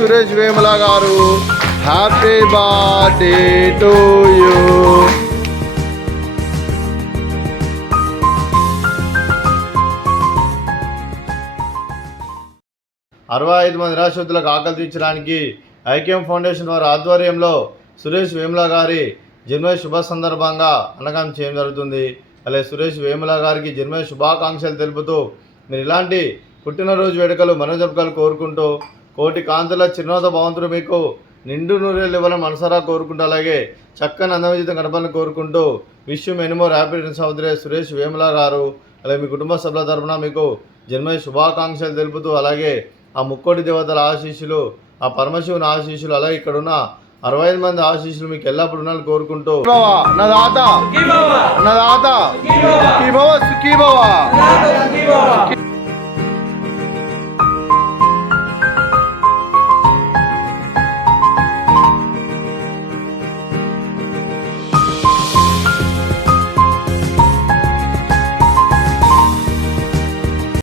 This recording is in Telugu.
సురేష్ వేముల గారు. Happy birthday to you. 65 మంది నిరాశ్రితులకు ఆకలి తీర్చడానికి ఐక్యం ఫౌండేషన్ వారి ఆధ్వర్యంలో సురేష్ వేముల గారి జన్మదిన శుభ సందర్భంగా అన్నదానం చేయడం జరుగుతుంది. అలాగే సురేష్ వేముల గారికి జన్మదిన శుభాకాంక్షలు తెలుపుతూ మీరు ఇలాంటి పుట్టినరోజు వేడుకలు మనోజపకాలు కోరుకుంటూ కోటి కాంతుల చిరునవ్వుతో భగవంతుడు మీకు నిండు నూరేళ్ళు ఇవ్వాలని మనసారా కోరుకుంటూ అలాగే చక్కని అందవిజితం గడపాలని కోరుకుంటూ wish many more happy returns of the day Suresh Vemula గారు. అలాగే మీ కుటుంబ సభ్యుల తరఫున మీకు జన్మదిన శుభాకాంక్షలు తెలుపుతూ అలాగే ఆ ముక్కోటి దేవతల ఆశీస్సులు, ఆ పరమశివుని ఆశీస్సులు, అలాగే ఇక్కడున్న 65 మంది ఆశీస్సులు మీకు ఎల్లప్పుడు ఉండాలని కోరుకుంటూ నా దాత